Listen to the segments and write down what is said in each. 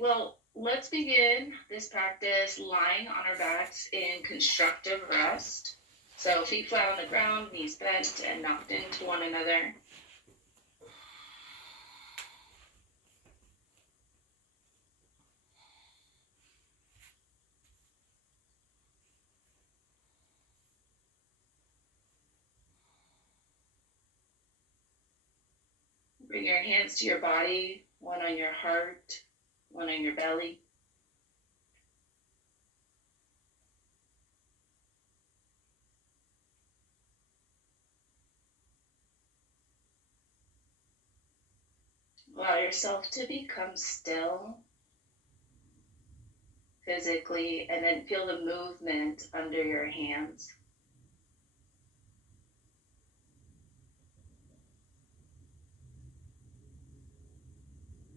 Well, let's begin this practice lying on our backs in constructive rest. So feet flat on the ground, knees bent and knocked into one another. Bring your hands to your body, one on your heart, one on your belly. Allow yourself to become still physically, and then feel the movement under your hands.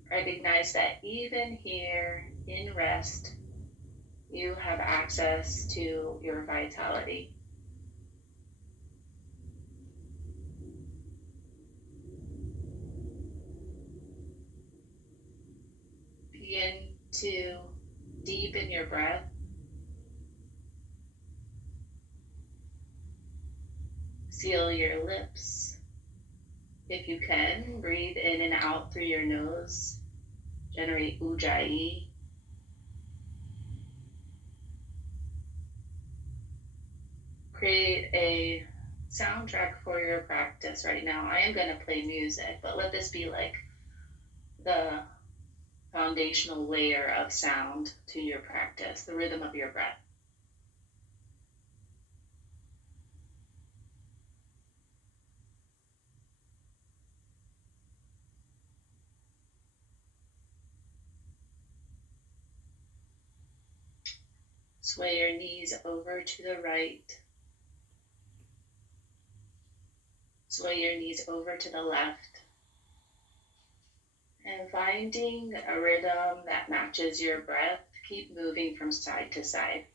Recognize that even here in rest, you have access to your vitality. Begin to deepen your breath. Seal your lips. If you can, breathe in and out through your nose. Generate ujjayi. Create a soundtrack for your practice right now. I am going to play music, but let this be like the foundational layer of sound to your practice, the rhythm of your breath. Sway your knees over to the right. Sway your knees over to the left. And finding a rhythm that matches your breath, keep moving from side to side.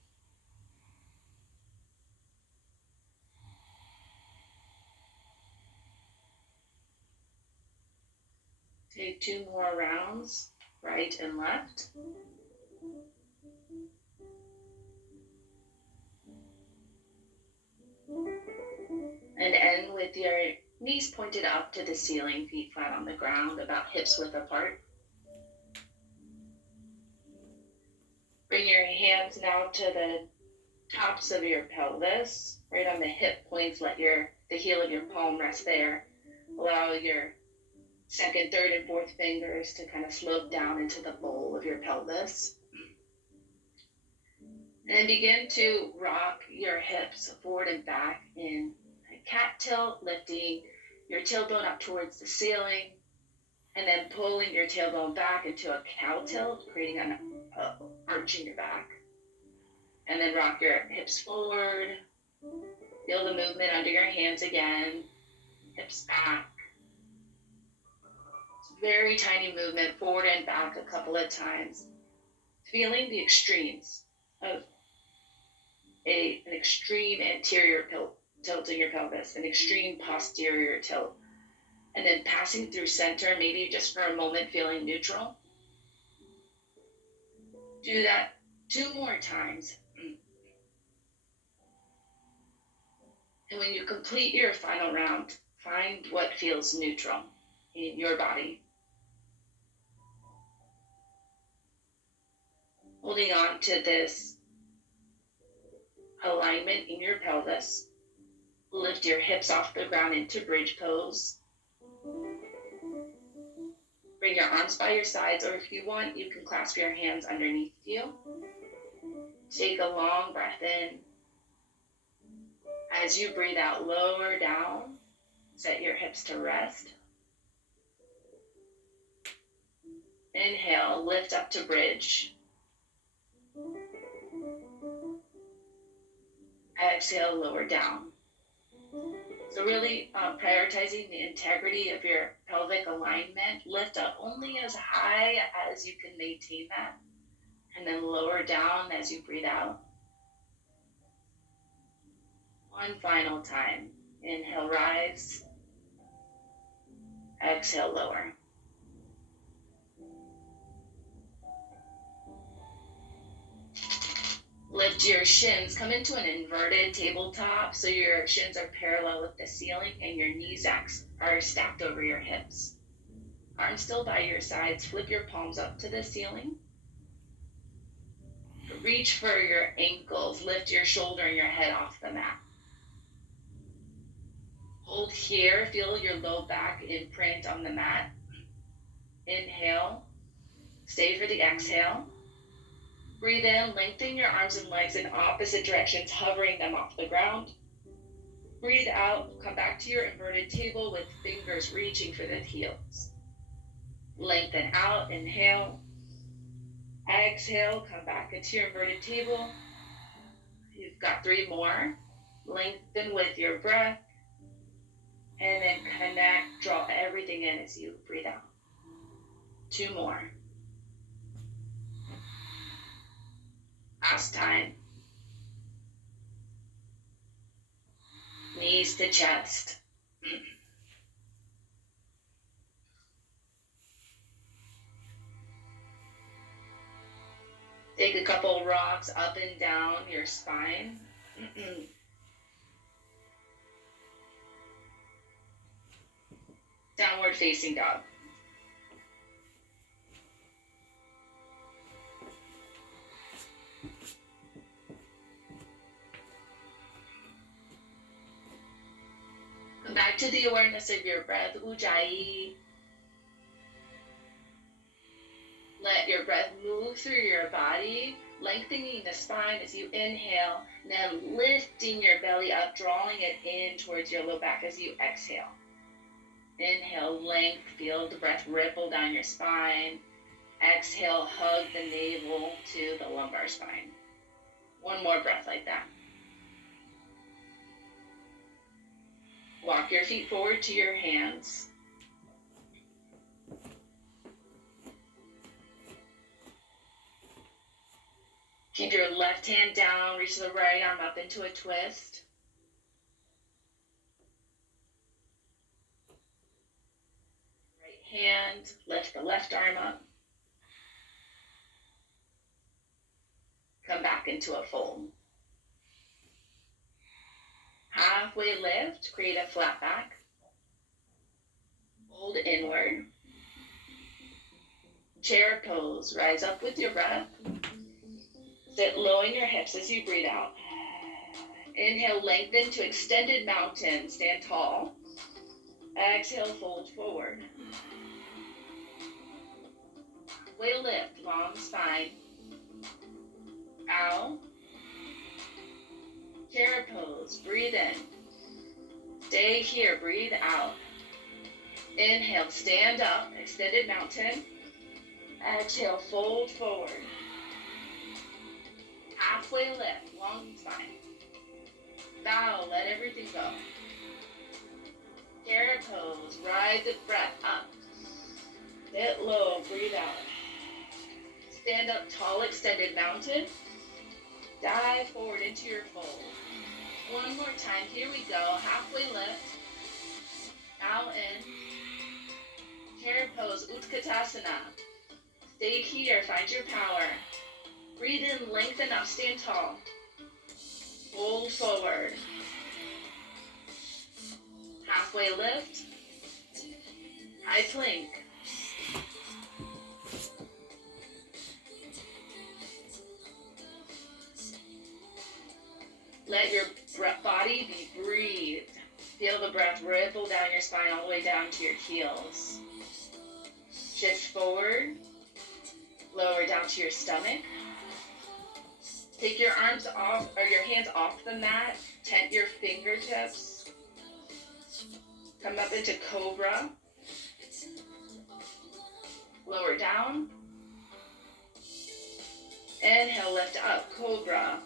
Take 2 more rounds, right and left. And end with your knees pointed up to the ceiling, feet flat on the ground, about hips width apart. Bring your hands now to the tops of your pelvis, right on the hip points. Let the heel of your palm rest there. Allow your second, third, and fourth fingers to kind of slope down into the bowl of your pelvis. And begin to rock your hips forward and back in a cat tilt, lifting your tailbone up towards the ceiling, and then pulling your tailbone back into a cow tilt, creating an arch in your back. And then rock your hips forward. Feel the movement under your hands again. Hips back. It's very tiny movement, forward and back a couple of times. Feeling the extremes of an extreme anterior tilt in your pelvis, an extreme posterior tilt, and then passing through center, maybe just for a moment feeling neutral. Do that 2 more times. And when you complete your final round, find what feels neutral in your body. Holding on to this alignment in your pelvis. Lift your hips off the ground into bridge pose. Bring your arms by your sides, or if you want, you can clasp your hands underneath you. Take a long breath in. As you breathe out, lower down. Set your hips to rest. Inhale, lift up to bridge. Exhale, lower down. So really prioritizing the integrity of your pelvic alignment. Lift up only as high as you can maintain that. And then lower down as you breathe out. One final time. Inhale, rise. Exhale, lower. Lift your shins, come into an inverted tabletop so your shins are parallel with the ceiling and your knees are stacked over your hips. Arms still by your sides, flip your palms up to the ceiling. Reach for your ankles, lift your shoulder and your head off the mat. Hold here, feel your low back imprint on the mat. Inhale, stay for the exhale. Breathe in, lengthen your arms and legs in opposite directions, hovering them off the ground. Breathe out, come back to your inverted table with fingers reaching for the heels. Lengthen out, inhale. Exhale, come back into your inverted table. You've got 3 more. Lengthen with your breath. And then connect, draw everything in as you breathe out. 2 more. Last time. Knees to chest. Take a couple rocks up and down your spine. Downward facing dog. Come back to the awareness of your breath, Ujjayi. Let your breath move through your body, lengthening the spine as you inhale, and then lifting your belly up, drawing it in towards your low back as you exhale. Inhale, length, feel the breath ripple down your spine. Exhale, hug the navel to the lumbar spine. 1 more breath like that. Walk your feet forward to your hands. Keep your left hand down, reach the right arm up into a twist. Right hand, lift the left arm up. Come back into a fold. Halfway lift, create a flat back. Fold inward. Chair pose, rise up with your breath. Sit low in your hips as you breathe out. Inhale, lengthen to extended mountain, stand tall. Exhale, fold forward. Way to lift, long spine. Ow. Chair pose, breathe in. Stay here, breathe out. Inhale, stand up, extended mountain. Exhale, fold forward. Halfway lift, long spine. Bow, let everything go. Chair pose, ride the breath up. Sit low, breathe out. Stand up tall, extended mountain. Dive forward into your fold. 1 more time, here we go. Halfway lift. Bow in. Chair pose, Utkatasana. Stay here, find your power. Breathe in, lengthen up, stand tall. Fold forward. Halfway lift. High plank. Let your body be breathed. Feel the breath ripple down your spine all the way down to your heels. Shift forward. Lower down to your stomach. Take your arms off, or your hands off the mat. Tent your fingertips. Come up into cobra. Lower down. Inhale, lift up, cobra.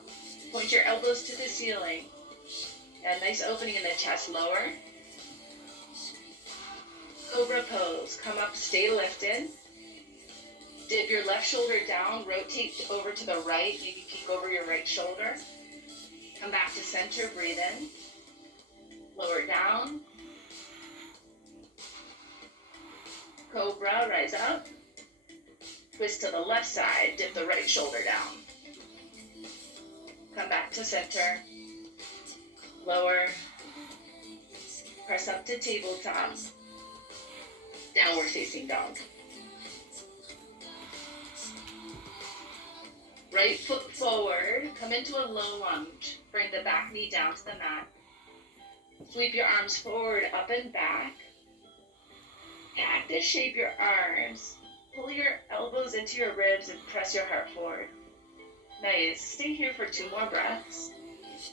Point your elbows to the ceiling. A nice opening in the chest, lower. Cobra pose, come up, stay lifted. Dip your left shoulder down, rotate over to the right, maybe peek over your right shoulder. Come back to center, breathe in. Lower down. Cobra, rise up. Twist to the left side, dip the right shoulder down. Come back to center. Lower. Press up to tabletop. Downward facing dog. Right foot forward. Come into a low lunge. Bring the back knee down to the mat. Sweep your arms forward, up and back. Cactus shape your arms. Pull your elbows into your ribs and press your heart forward. Nice. Stay here for 2 more breaths.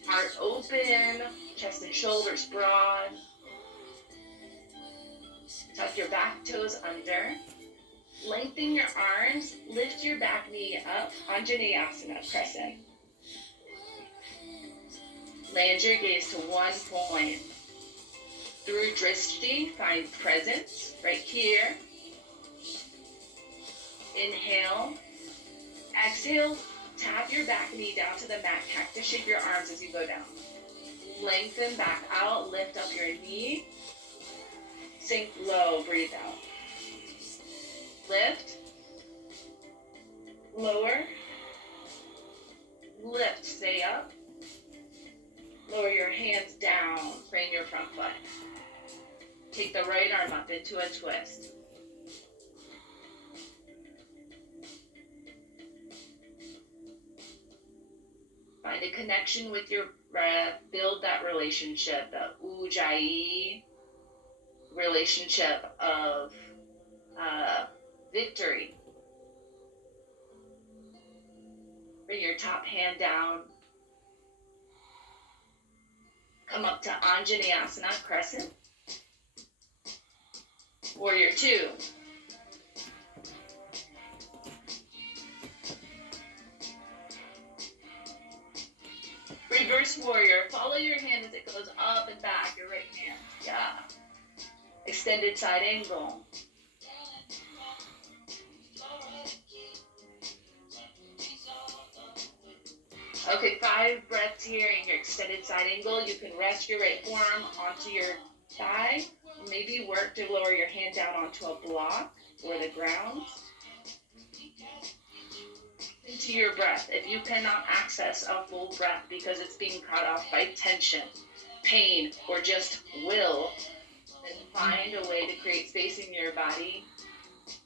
Heart open, chest and shoulders broad. Tuck your back toes under. Lengthen your arms. Lift your back knee up. Anjaneyasana, crescent. Land your gaze to one point. Through drishti, find presence right here. Inhale. Exhale. Tap your back knee down to the mat. Cactus shape your arms as you go down. Lengthen back out. Lift up your knee. Sink low. Breathe out. Lift. Lower. Lift. Stay up. Lower your hands down. Frame your front foot. Take the right arm up into a twist. Find a connection with your breath. Build that relationship, the ujjayi relationship of victory. Bring your top hand down. Come up to Anjaneyasana, crescent. Warrior 2. Reverse warrior. Follow your hand as it goes up and back, your right hand. Yeah. Extended side angle. Okay, 5 breaths here in your extended side angle. You can rest your right forearm onto your thigh. Maybe work to lower your hand down onto a block or the ground. Into your breath. If you cannot access a full breath because it's being cut off by tension, pain, or just will, then find a way to create space in your body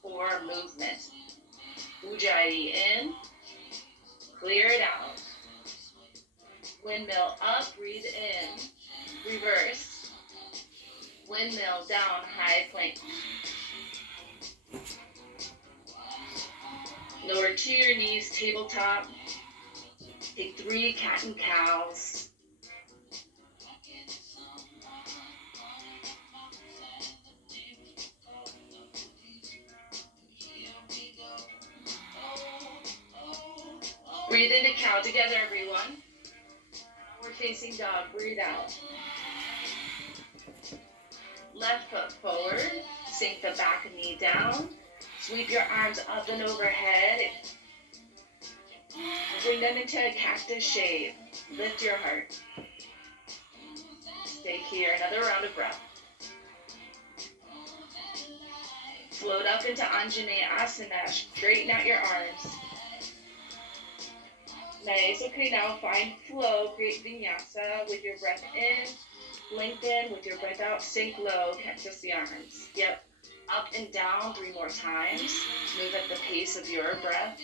for movement. Ujjayi in. Clear it out. Windmill up, breathe in. Reverse. Windmill down, high plank. Lower to your knees, tabletop. Take 3 cat and cows. Breathe into cow together, everyone. Downward facing dog, breathe out. Left foot forward, sink the back knee down. Sweep your arms up and overhead. Bring them into a cactus shape. Lift your heart. Stay here, another round of breath. Float up into Anjaneyasana. Straighten out your arms. Nice. Okay, now find flow. Create vinyasa with your breath in. Lengthen with your breath out. Sink low. Can't twist the arms. Yep. Up and down 3 more times. Move at the pace of your breath.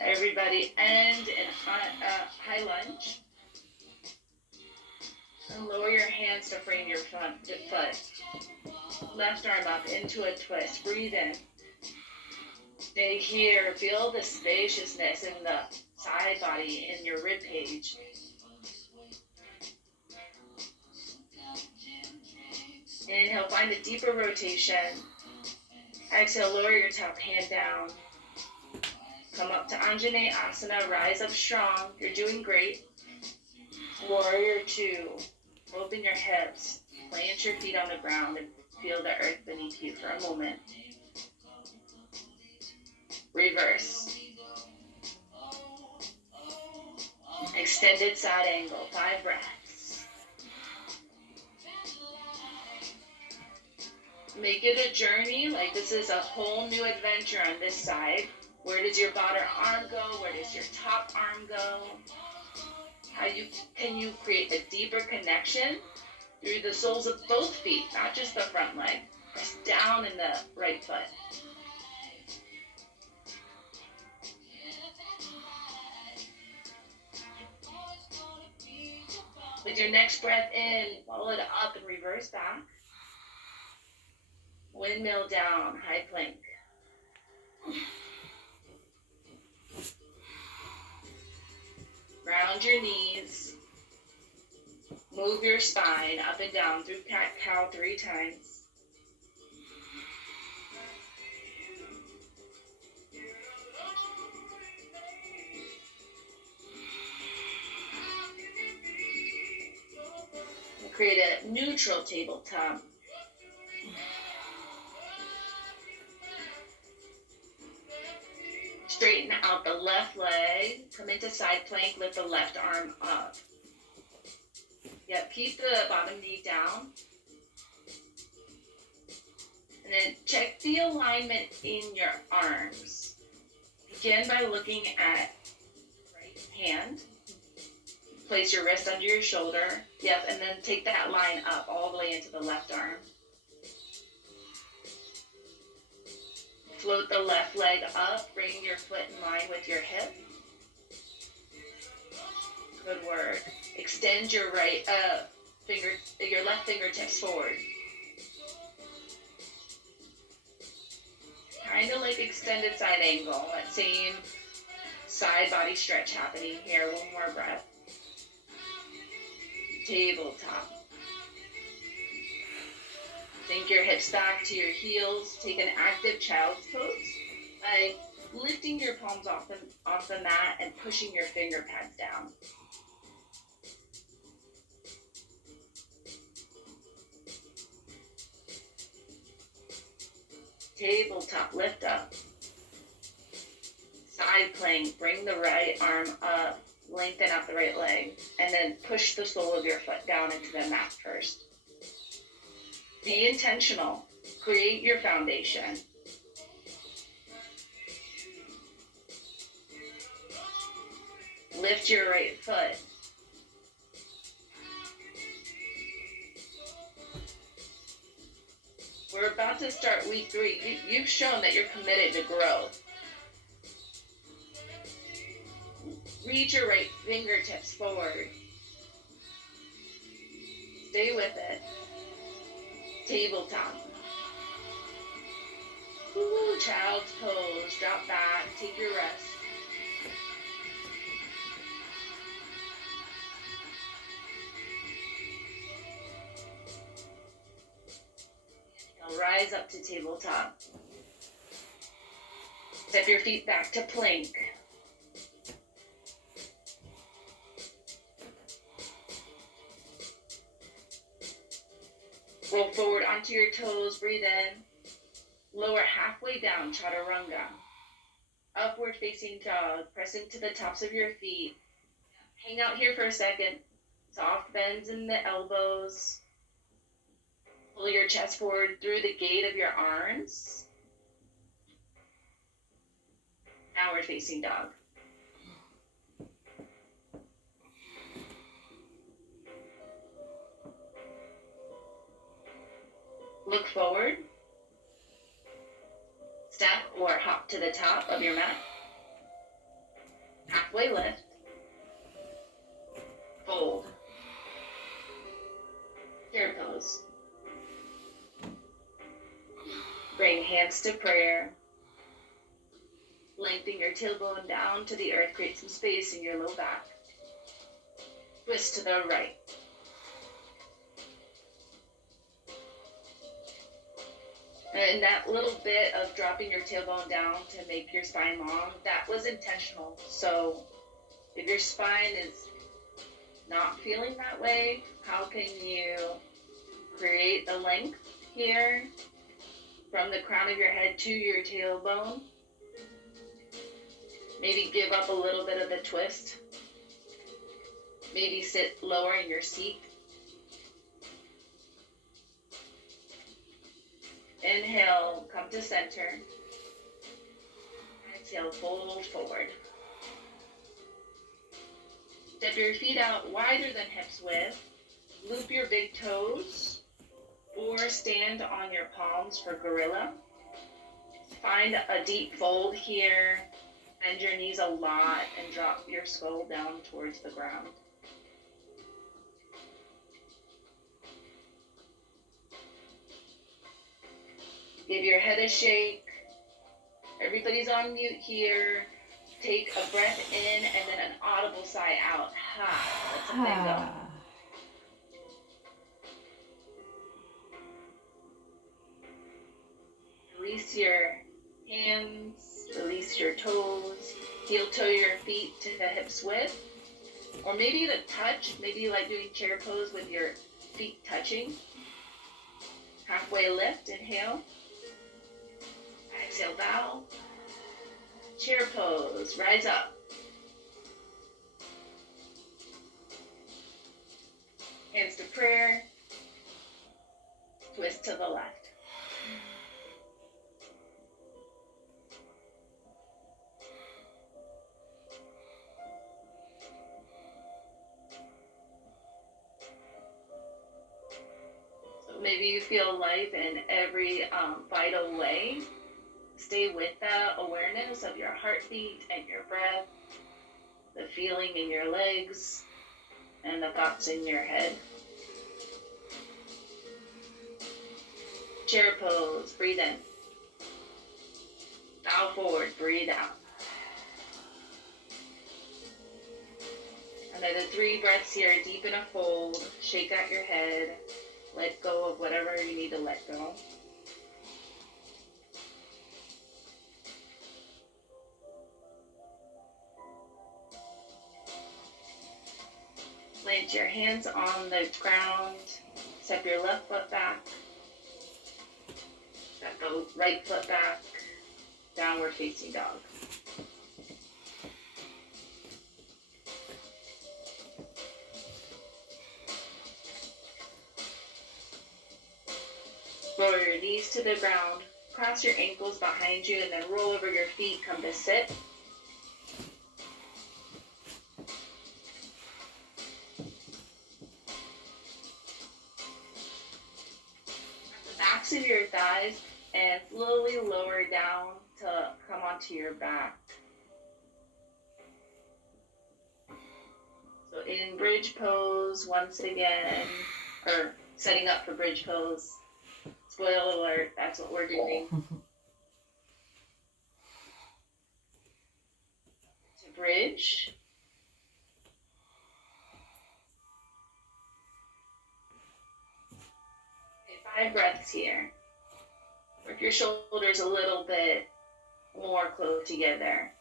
Everybody end in high lunge. And lower your hands to frame your front foot. Left arm up into a twist. Breathe in. Stay here. Feel the spaciousness in the side body in your rib cage. Inhale, find a deeper rotation. Exhale, lower your top hand down. Come up to Anjaneyasana, rise up strong. You're doing great. Warrior 2. Open your hips. Plant your feet on the ground and feel the earth beneath you for a moment. Reverse. Extended side angle, 5 breaths. Make it a journey. Like this is a whole new adventure on this side. Where does your bottom arm go? Where does your top arm go? How can you create a deeper connection through the soles of both feet, not just the front leg. Press down in the right foot. With your next breath in, follow it up and reverse back. Windmill down, high plank. Ground your knees. Move your spine up and down through cat-cow 3 times. We'll create a neutral tabletop. Straighten out the left leg. Come into side plank. Lift the left arm up. Yep, keep the bottom knee down. And then check the alignment in your arms. Begin by looking at right hand. Place your wrist under your shoulder. Yep, and then take that line up all the way into the left arm. Float the left leg up, bringing your foot in line with your hip. Good work. Extend your your left fingertips forward. Kind of like extended side angle. That same side body stretch happening here. One more breath. Tabletop. Sink your hips back to your heels. Take an active child's pose by lifting your palms off the mat and pushing your finger pads down. Tabletop, lift up. Side plank, bring the right arm up, lengthen out the right leg, and then push the sole of your foot down into the mat first. Be intentional. Create your foundation. Lift your right foot. We're about to start week 3. You've shown that you're committed to growth. Reach your right fingertips forward. Stay with it. Tabletop. Ooh, child's pose. Drop back. Take your rest. Now rise up to tabletop. Step your feet back to plank. Roll forward onto your toes, breathe in. Lower halfway down, chaturanga. Upward facing dog, press into the tops of your feet. Hang out here for a second. Soft bends in the elbows. Pull your chest forward through the gate of your arms. Downward facing dog. Look forward. Step or hop to the top of your mat. Halfway lift. Fold. Chair pose. Bring hands to prayer. Lengthen your tailbone down to the earth. Create some space in your low back. Twist to the right. And that little bit of dropping your tailbone down to make your spine long, that was intentional. So if your spine is not feeling that way, how can you create the length here from the crown of your head to your tailbone? Maybe give up a little bit of the twist. Maybe sit lower in your seat. Inhale, come to center. Exhale, fold forward. Step your feet out wider than hips width. Loop your big toes or stand on your palms for gorilla. Find a deep fold here. Bend your knees a lot and drop your skull down towards the ground. Give your head a shake. Everybody's on mute here. Take a breath in and then an audible sigh out. Ha. Let's let go. Release your hands, release your toes, heel toe your feet to the hips width. Or maybe the touch, maybe you like doing chair pose with your feet touching. Halfway lift, inhale. Exhale, bow. Chair pose, rise up. Hands to prayer. Twist to the left. Maybe you feel life in every vital way. Stay with that awareness of your heartbeat and your breath, the feeling in your legs, and the thoughts in your head. Chair pose, breathe in. Bow forward, breathe out. Another 3 breaths here, deepen a fold, shake out your head. Let go of whatever you need to let go. Plant your hands on the ground. Step your left foot back. Step the right foot back. Downward facing dog. Lower your knees to the ground, cross your ankles behind you, and then roll over your feet, come to sit. The backs of your thighs and slowly lower down to come onto your back. So in bridge pose, once again, or setting up for bridge pose. Spoiler alert, that's what we're doing. To bridge. Okay, 5 breaths here. Work your shoulders a little bit more close together.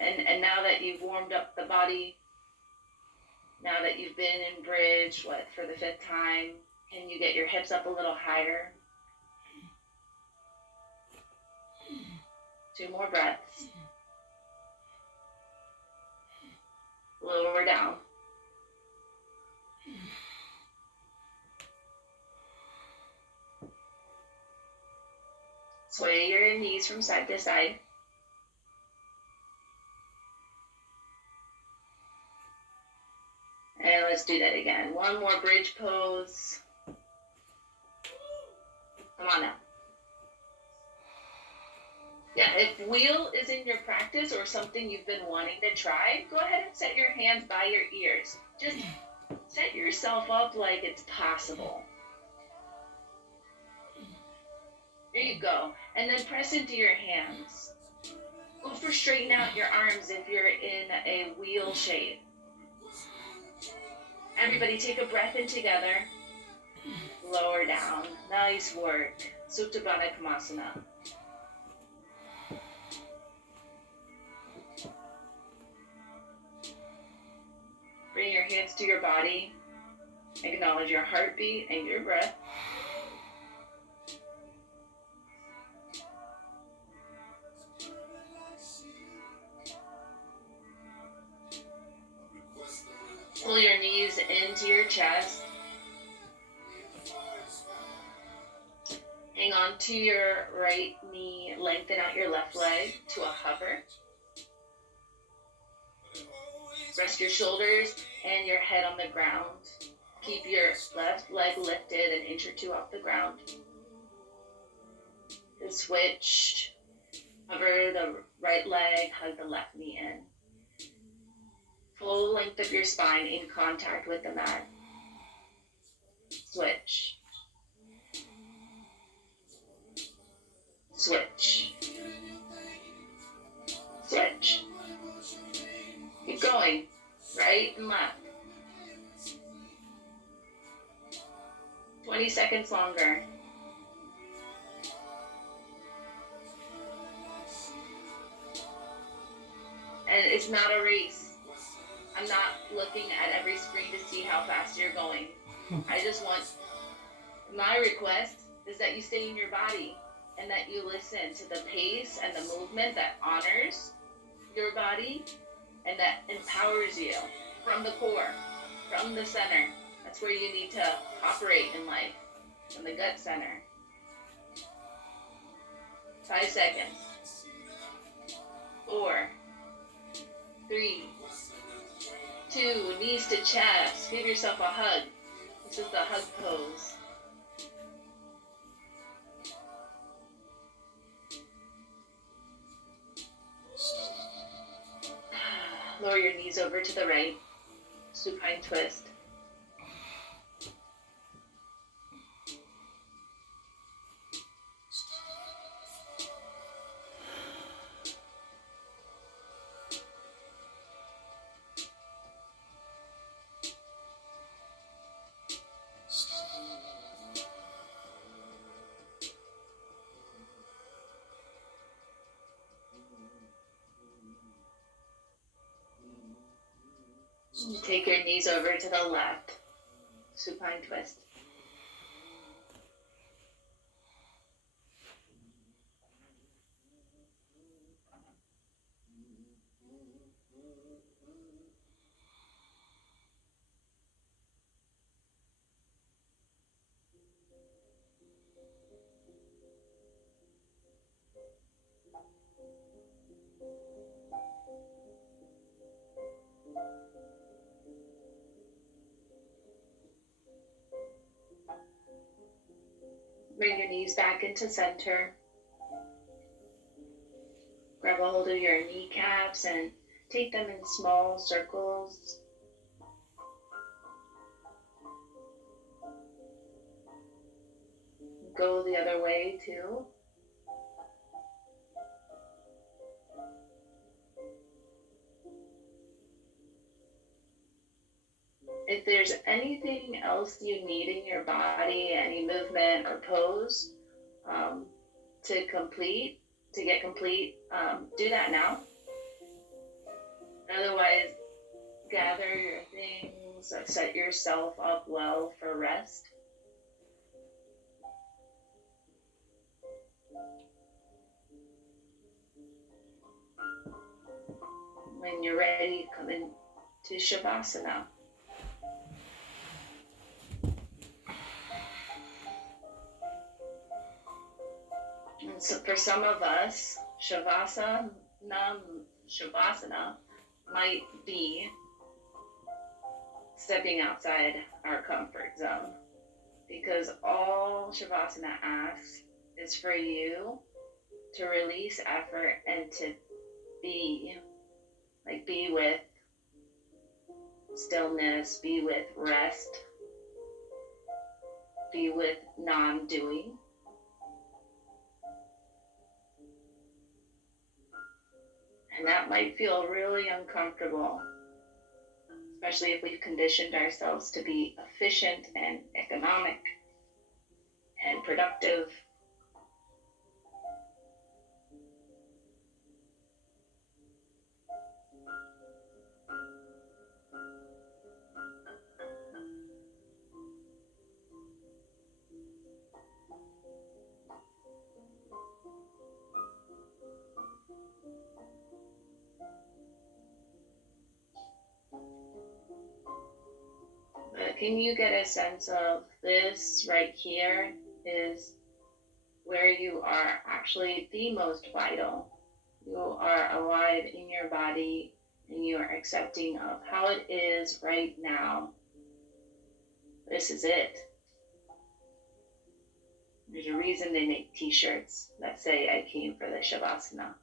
And now that you've warmed up the body, now that you've been in bridge, for the 5th time, can you get your hips up a little higher? 2 more breaths. Lower down. Sway your knees from side to side. And let's do that again. 1 more bridge pose. Come on now. Yeah, if wheel is in your practice or something you've been wanting to try, go ahead and set your hands by your ears. Just set yourself up like it's possible. There you go. And then press into your hands. Go for straighten out your arms if you're in a wheel shape. Everybody take a breath in together. Lower down. Nice work. Supta Baddha Komasana. Bring your hands to your body. Acknowledge your heartbeat and your breath. Pull your knees into your chest. Hang Hang on to your right knee, lengthen out your left leg to a hover. Rest your shoulders and your head on the ground. Keep your left leg lifted an inch or two off the ground. Then switch. Hover the right leg, hug the left knee in. Full length of your spine in contact with the mat. Switch. Switch. Switch. Keep going. Right and left. 20 seconds longer. And it's not a race. I'm not looking at every screen to see how fast you're going. I just want, my request is that you stay in your body and that you listen to the pace and the movement that honors your body and that empowers you from the core, from the center. That's where you need to operate in life, from the gut center. 5 seconds. 4, 3, 2, knees to chest. Give yourself a hug. This is the hug pose. Lower your knees over to the right. Supine twist. Take your knees over to the left. Supine twist. Bring your knees back into center. Grab a hold of your kneecaps and take them in small circles. Go the other way too. If there's anything else you need in your body, any movement or pose to get complete, do that now. Otherwise, gather your things, set yourself up well for rest. When you're ready, come into Shavasana. And so for some of us, Shavasana might be stepping outside our comfort zone, because all Shavasana asks is for you to release effort and to be with stillness, be with rest, be with non-doing. And that might feel really uncomfortable, especially if we've conditioned ourselves to be efficient and economic and productive. But can you get a sense of this right here is where you are actually the most vital. You are alive in your body and you are accepting of how it is right now. This is it. There's a reason they make t-shirts that say I came for the Shavasana.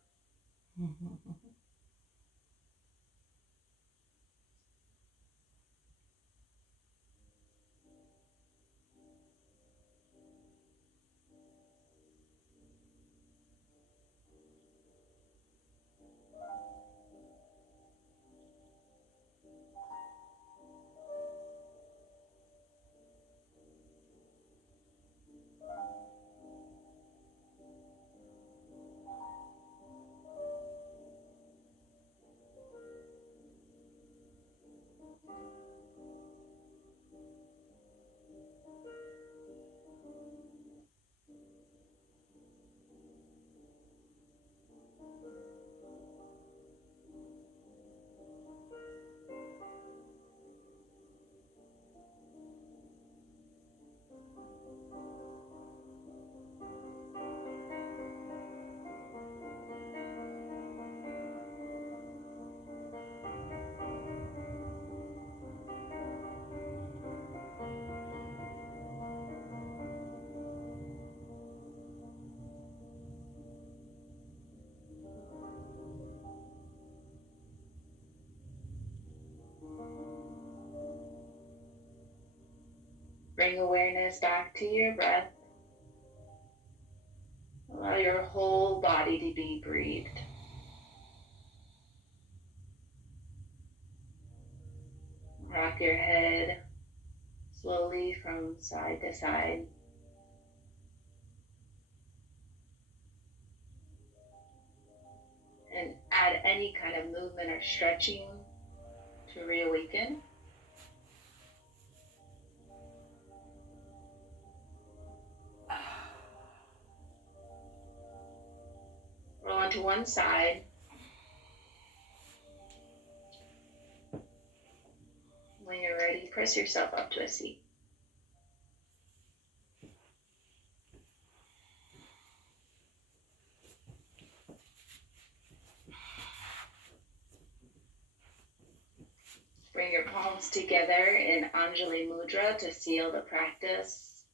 Bring awareness back to your breath. Allow your whole body to be breathed. Rock your head slowly from side to side. And add any kind of movement or stretching to reawaken. Roll onto one side. When you're ready, press yourself up to a seat. Bring your palms together in Anjali Mudra to seal the practice.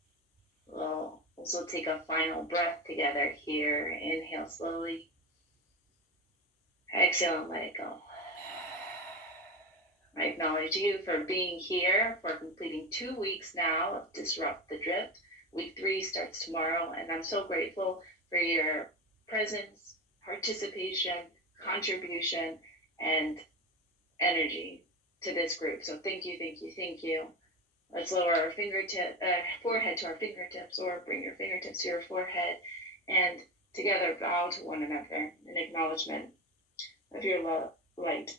We'll also take a final breath together here. Inhale slowly. Exhale and let it go. I acknowledge you for being here, for completing 2 weeks now of Disrupt the Drift. Week 3 starts tomorrow, and I'm so grateful for your presence, participation, contribution, and energy to this group. So thank you, thank you, thank you. Let's lower our forehead to our fingertips, or bring your fingertips to your forehead, and together bow to one another in acknowledgement of your love, light,